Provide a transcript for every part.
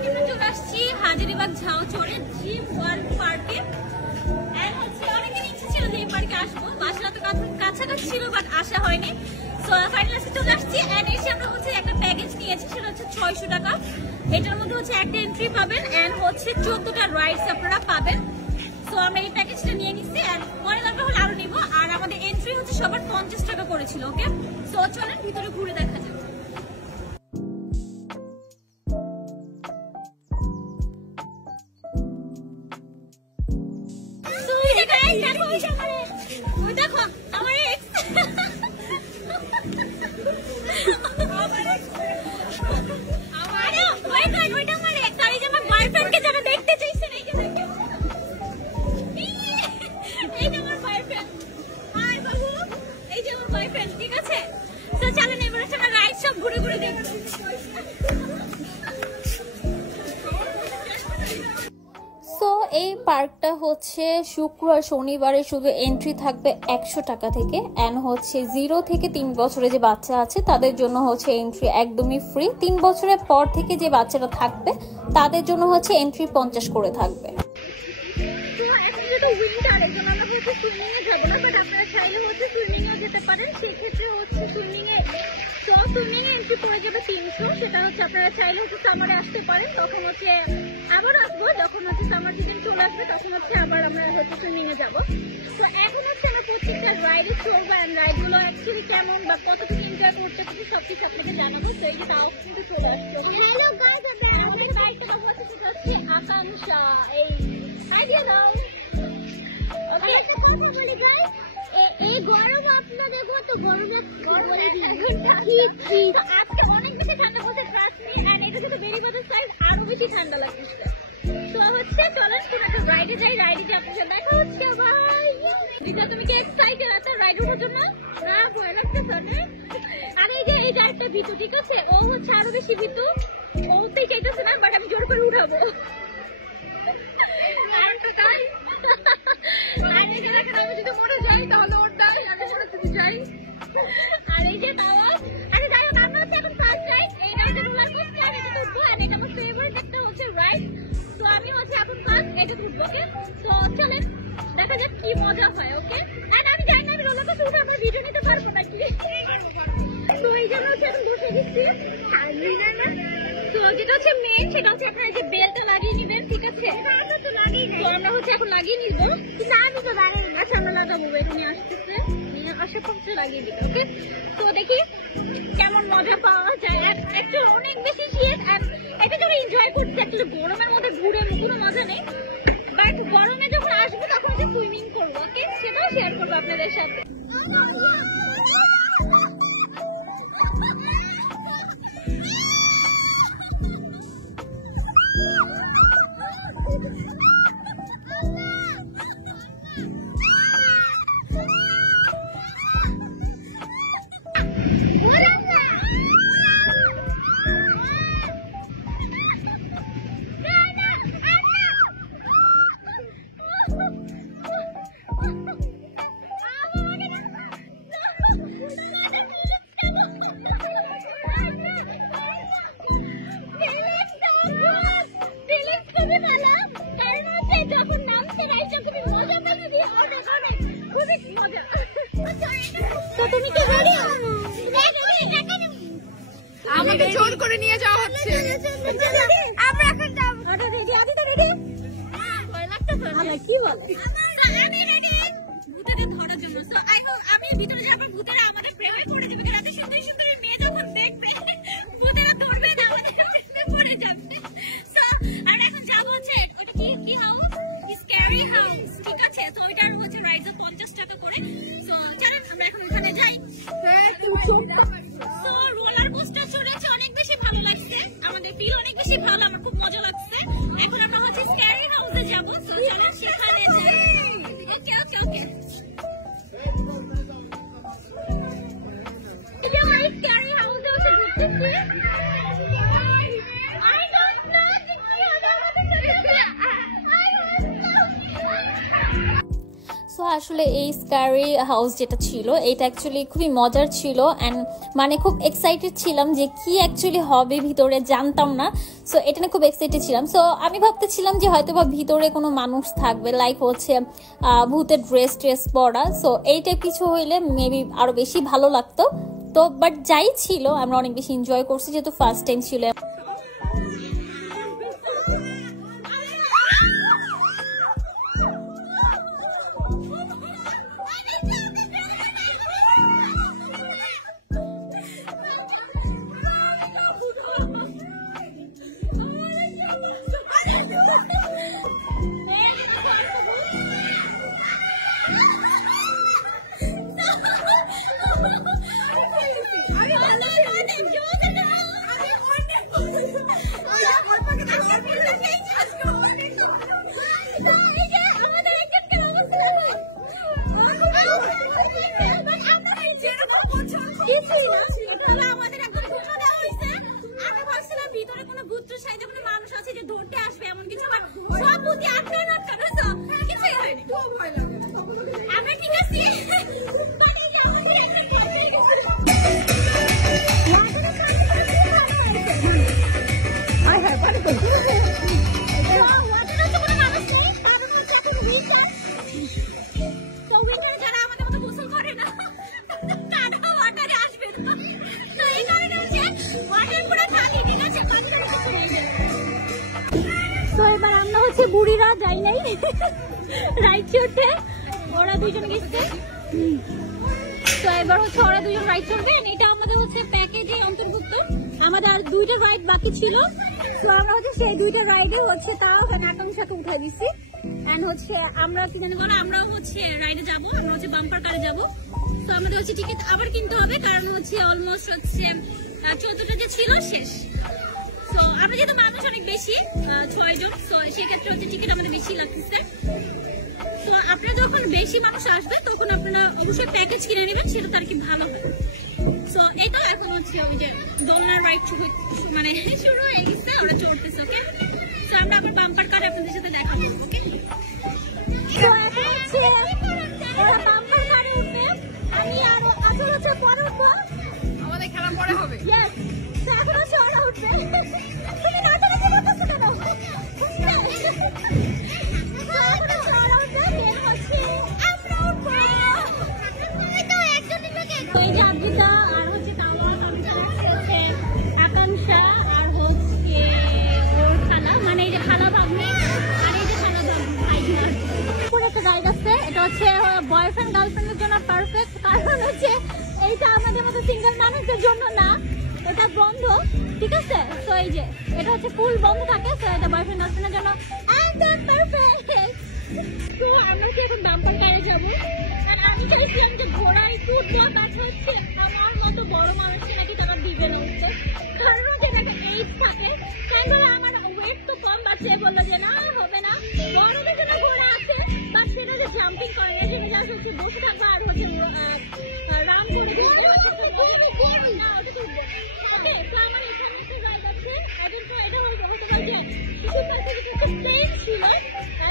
আজকে আমরা চলে আসছি হাজারীবাগ ঝাউচরে ড্রিম ওয়ার্ল্ড পার্কে। এন্ড হচ্ছে অনেকের ইচ্ছা ছিল যে এই পার্কে আসবো, বাসাটা তো কাছাকাছি ছিল বাট আসা হয়নি। সো ফাইনালি আজকে চলে আসছি। এন্ড এসে আমরা হচ্ছে একটা প্যাকেজ নিয়েছি, সেটা হচ্ছে 600 টাকা। এটার মধ্যে হচ্ছে একটা এন্ট্রি পাবেন এন্ড হচ্ছে 14টা রাইডস আপনারা পাবেন। সো আমরা এই প্যাকেজটা নিয়ে নিচ্ছি এন্ড পরে দরকার হলে আরো নিবো। আর আমাদের এন্ট্রি হচ্ছে সবার 50 টাকা করেছিল। ওকে, সো চলেন ভিতরে ঘুরে দেখা যাক। দেখো আমার দেখতে চাইছেন এই যে আমার বয়ফ্রেন্ড। হাই বাবু, এই যে আমার বয়ফ্রেন্ড। ঠিক আছে, তো চলেন এবার আমরা রাইড সব ঘুরে ঘুরে দেখব। সো এই পার্কটা হচ্ছে শুক্র আর শনিবারে শুধু এন্ট্রি থাকবে 100 টাকা থেকে। অ্যান্ড হচ্ছে 0 থেকে 3 বছরে যে বাচ্চা আছে তাদের জন্য হচ্ছে এন্ট্রি একদমই ফ্রি। 3 বছরের পর থেকে যে বাচ্চাটা থাকবে তাদের জন্য হচ্ছে এন্ট্রি 50 করে থাকবে। সুইমিং এন্ট্রি পড়ে যাবে 300। সেটা হচ্ছে আপনারা চাইলে হচ্ছে সামারে আসতে পারেন, তখন হচ্ছে আবার আসবো, যখন হচ্ছে সামার সিজন চলে আসবে তখন হচ্ছে আবার আমরা হচ্ছে সুইমিং এ যাবো। তো এখন হচ্ছে আমরা প্রত্যেকটা রাইডে চলবো এন্ড রাইডগুলো অ্যাকচুয়ালি কেমন বা কতটুকু এনজয় করতে কিছু সবকিছু আপনাকে জানাবো। তো এই যে তাও কিন্তু চলে আসছে। হ্যালো গাইস, আমাদের রাইডটা হচ্ছে সেটা হচ্ছে আকাঙ্ক্ষা। এই আইডিয়া দাও। ওকে, বলি গাইস, এই গরম আপনাদের কত গরম আজকে অনেক বেশি ঠান্ডা বলতে পারছি। এন্ড এটা কিন্তু বেরিবাজার সাইড আরো বেশি ঠান্ডা লাগছে। তো হচ্ছে চলেন কোন একটা রাইডে যাই, রাইডে যে আপনাদের দেখা হচ্ছে। ভাই দিদা, তুমি কি এক্সাইটেড আছো রাইড ওঠার জন্য? না, ভয় লাগতেছে অনেক। আর এই যে একটা ভিতু, ঠিক আছে, ও হচ্ছে আরো বেশি ভিতু, ওতেই চাইতেছে না, বাট আমি জোর করে উঠাবো। আর তো তাই, আর এই যে দেখেন আমি যদি মরে যাই তাহলে ওর দায়, আমি মরে যদি যাই। আর এই যে দাওয়া, আরে যাই হোক, আমরা হচ্ছে এখন ফার্স্ট রাইড এই রাইডের রোলার কোস্টার, এটা তো উঠবো। এন্ড এটা আমার ফেভারিট একটা হচ্ছে রাইড। তো আমি হচ্ছে এখন ফার্স্ট এটা উঠবো। ওকে, তো চলেন দেখা যাক কি মজা হয়। ওকে, এন্ড আমি জানি না আমি রোলার কোস্টার উঠে আমার ভিডিও নিতে পারবো নাকি। তো এই জন্য হচ্ছে এখন বসে গেছি। তো যেটা হচ্ছে মেন, সেটা হচ্ছে আপনারা যে বেলটা লাগিয়ে নেবেন, ঠিক আছে। তো আমরা হচ্ছে এখন লাগিয়ে নিবো, কিন্তু আমি তো দাঁড়িয়ে না, আচ্ছা আমরা লাগাবো। এটা নিয়ে আসতেছে, নিয়ে আসা পক্ষে লাগিয়ে দিবে। ওকে, তো দেখি কেমন মজা পাওয়া যায়। একটু অনেক বেশি শীত, আর এটা যারা এনজয় করছে একটু গরমের মধ্যে ঘুরে কোনো মজা নেই, বাট গরমে যখন আসবো তখন হচ্ছে সুইমিং করবো। ওকে, সেটাও শেয়ার করবো আপনাদের সাথে। আমাকে জোর করে নিয়ে যাওয়া হচ্ছে। আমরা এখন যাব। ভয় লাগতেছে না? কি বলে ভূতেদের ধরার জন্য। আমি ভিতরে যাবো, ভূতেরা আমাদের প্রেমে পড়ে যাবে। এত সুন্দর সুন্দর মেয়ে যখন দেখবে ভূতেরা ধরবে না, আমাদের প্রেমে পড়ে যাবে। আর এখন যাবো হচ্ছে ওটা কি হাউস, স্ক্যারি হাউস, ঠিক আছে। তো ওইটার হচ্ছে রাইড 50 টাকা করে। তো চলুন আমরা এখন ওখানে যাই। তো রোলার কোস্টার চড়েছে, অনেক বেশি ভালো লাগছে, আমাদের ফিল অনেক বেশি ভালো, আমার খুব মজা লাগছে। এখন আমরা হচ্ছে স্ক্যারি হাউসে যাবো। তো চলুন সেখানে যাই। ওকে ওকে ওকে, এটা আমার স্ক্যারি হাউসে হচ্ছে ঘুরতেছি। সো আসলে এই স্কারি হাউস যেটা ছিল এটা অ্যাকচুয়ালি খুবই মজার ছিল অ্যান্ড মানে খুব এক্সাইটেড ছিলাম যে কি অ্যাকচুয়ালি হবে ভিতরে, জানতাম না। সো এটা নিয়ে খুব এক্সাইটেড ছিলাম। সো আমি ভাবতেছিলাম যে হয়তো বা ভিতরে কোনো মানুষ থাকবে, লাইক হচ্ছে ভূতের ড্রেস পরা। সো এইটা কিছু হইলে মেবি আরো বেশি ভালো লাগতো। তো বাট যাই ছিল আমরা অনেক বেশি এনজয় করছি যেহেতু ফার্স্ট টাইম ছিল। বুড়িরা যাই নাই রাইড চড়তে, ওরা দুজন গেছে। তো এবার হচ্ছে ওরা দুজন রাইড চড়বে। এটা আমাদের হচ্ছে প্যাকেজে অন্তর্ভুক্ত। আমাদের আর 2টা রাইড বাকি ছিল। তো আমরা হচ্ছে সেই 2টা রাইডে হচ্ছে তাও আকাঙ্ক্ষাকে উঠে দিচ্ছি। এন্ড হচ্ছে আমরা কি জানি বলো, আমরাও হচ্ছে রাইডে যাবো, আমরা হচ্ছে বাম্পার কারে যাবো। তো আমাদের হচ্ছে টিকিট আবার কিনতে হবে, কারণ হচ্ছে অলমোস্ট হচ্ছে 14টা যে ছিল শেষ। তো আমরা যেহেতু মানুষ অনেক বেশি 6 জন, তো সেক্ষেত্রে হচ্ছে টিকিট আমাদের বেশি লাগতেছে। তো আপনারা যখন বেশি মানুষ আসবে তখন আপনারা অবশ্যই প্যাকেজ কিনে নেবেন, সেটা তার কি ভালো হবে। তো এই তো এখন হচ্ছে ওই যে দোলনার রাইড মানে শুরু হয়ে গেছে, আমরা চড়তেছি। ওকে, তো আমরা আবার বাম্পার কার আপনাদের সাথে দেখা করবো। ওকে, তো এখন হচ্ছে ওরা বাম্পার কারে উঠবে, আমি আর আসল হচ্ছে পরে উঠবো, আমাদের খেলা পরে হবে। ইয়েস, তো এখন হচ্ছে ওরা উঠবে। তুমি নাটকে কি করতেছো কেন? এই যে আদ্রিতা আর হচ্ছে তাওয়া, আকাঙ্ক্ষা আর হচ্ছে ওর খালা, মানে এই যে খালা ভাগ্নি আর এই যে খালা ভাগ্নি। পুরো একটা রাইড আছে, এটা হচ্ছে বয়ফ্রেন্ড গার্লফ্রেন্ডের জন্য পারফেক্ট, কারণ হচ্ছে এইটা আমাদের মতো সিঙ্গেল মানুষদের জন্য না, এটা বন্ধ, ঠিক আছে? তো এই যে এটা হচ্ছে ফুল বন্ধ থাকে, তো এটা বয়ফ্রেন্ড গার্লফ্রেন্ডের জন্য একদম পারফেক্ট। তো আমরা কি এখন বাম্পার কারে যাবো। আমি চাইছিলাম যে ঘোড়ায় উঠবো, বাট হচ্ছে আমার মতো বড় মানুষকে নাকি তারা দিবে না উঠতে, কারণ হচ্ছে নাকি এইজ থাকে। তারপরে আমার ওয়েট তো কম, বাট সে বললো যে না হবে না, বড়দের জন্য ঘোড়া আছে, বাট সেটা হচ্ছে জাম্পিং করে না, সেটা জাস্ট হচ্ছে বসে থাকবে আর হচ্ছে রাম করে দিবে না, ওটা তুলবো। ওকে, তো আমার এখানে একটা রাইড আছে, এটা হচ্ছে যে কিছু পাশে কিছু একটা ট্রেন ছিল,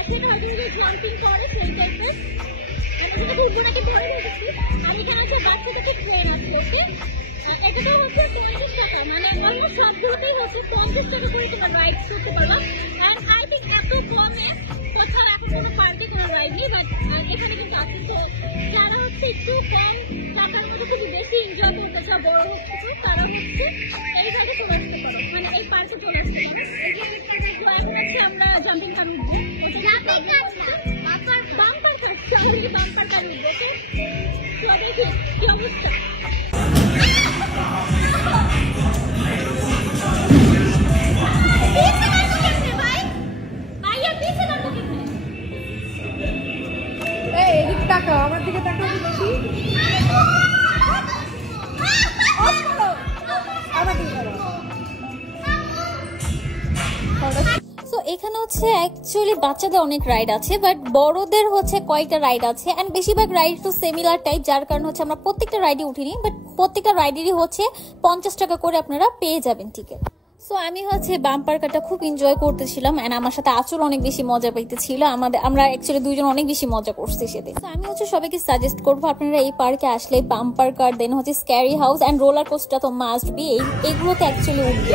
সেটা হচ্ছে জাম্পিং করে সেই টাইপের। আমি জানি বাচ্চাটাকে ট্রেন আছে। এটা তো হচ্ছে 50 টাকা, মানে অন্য সবগুলোতেই হচ্ছে 50 টাকা করে তোমার রাইড করতে পারবা। অ্যান্ড আই থিঙ্ক এত কমে কোথাও এখন কোনো পার্টি কোনো রাইড নেই, বাট এখানে কিন্তু আছে। তো যারা হচ্ছে একটু কম টাকার মধ্যে খুব বেশি এনজয় করতে চাও, বড় হচ্ছে তারা হচ্ছে এই রাইডে চলে আসতে পারো, মানে এই পার্কে চলে আসতে পারো। এখন হচ্ছে আমরা জাম্পিং কার উঠবো, বাম্পার কাটছে, আমাদেরকে বাম্পার কার উঠবো। ওকে, কি অবস্থা? এদিকে তাকাও, আমার দিকে তাকাও দেখি। সো এখানে হচ্ছে অ্যাকচুয়ালি বাচ্চাদের অনেক রাইড আছে, বাট বড়দের হচ্ছে কয়েকটা রাইড আছে, অ্যান্ড বেশিরভাগ রাইড তো সিমিলার টাইপ, যার কারণে হচ্ছে আমরা প্রত্যেকটা রাইডে উঠিনি, বাট প্রত্যেকটা রাইডেরই হচ্ছে 50 টাকা করে আপনারা পেয়ে যাবেন টিকিট। সো আমি হচ্ছে বাম্পার কারটা খুব এনজয় করতেছিলাম এন্ড আমার সাথে আচর অনেক বেশি মজা পাইতেছিল। আমরা অ্যাকচুয়ালি দুইজন অনেক বেশি মজা করছি সেদিন। তো আমি হচ্ছে সবাইকে সাজেস্ট করবো আপনারা এই পার্কে আসলে বাম্পার কার, দেন হচ্ছে scary house and roller coaster তো মাস্ট বি, এগুলোতে অ্যাকচুয়ালি উঠবে।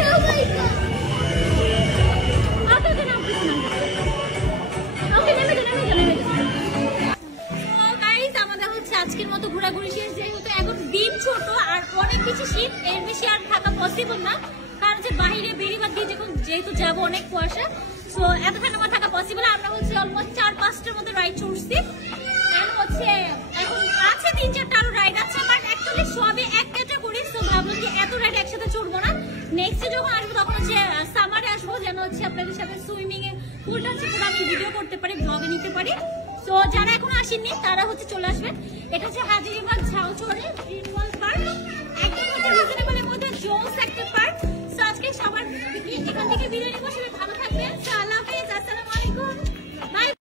আমাদের হচ্ছে আজকের মতো ঘোরাঘুরি শেষ, যেহেতু এখন দিন ছোট আর অনেক বেশি শীত, এর বেশি আর থাকা পসিবল না, কারণ যে বাইরে বেরিবার দিয়ে যেহেতু যাবো অনেক কুয়াশা, সো এতখানি আমার থাকা পসিবল। আমরা হচ্ছে অলমোস্ট 4-5টার মতো রাইড চড়ছি, আর হচ্ছে এখন আছে 3-4টা আরো রাইড আছে, বাট অ্যাকচুয়ালি সবে এক ক্যাটাগরি, সো ভাবলাম যে এত রাইড একসাথে চড়বো না। নেক্সট যখন আসবো তখন হচ্ছে সামারে আসবো, যেন হচ্ছে আপনাদের সাথে সুইমিং এ ফুলটা হচ্ছে আমি ভিডিও করতে পারি, ব্লগে নিতে পারি। তো যারা এখন আসেননি তারা হচ্ছে চলে আসবেন। এটা হচ্ছে হাজিরবাগ ঝাউচরে গ্রিন ওয়াল পার্ক, একদম হচ্ছে রিজনেবলের মধ্যে জোস একটা পার্ক। সো আজকে সবার এখান থেকে বিদায় নিব।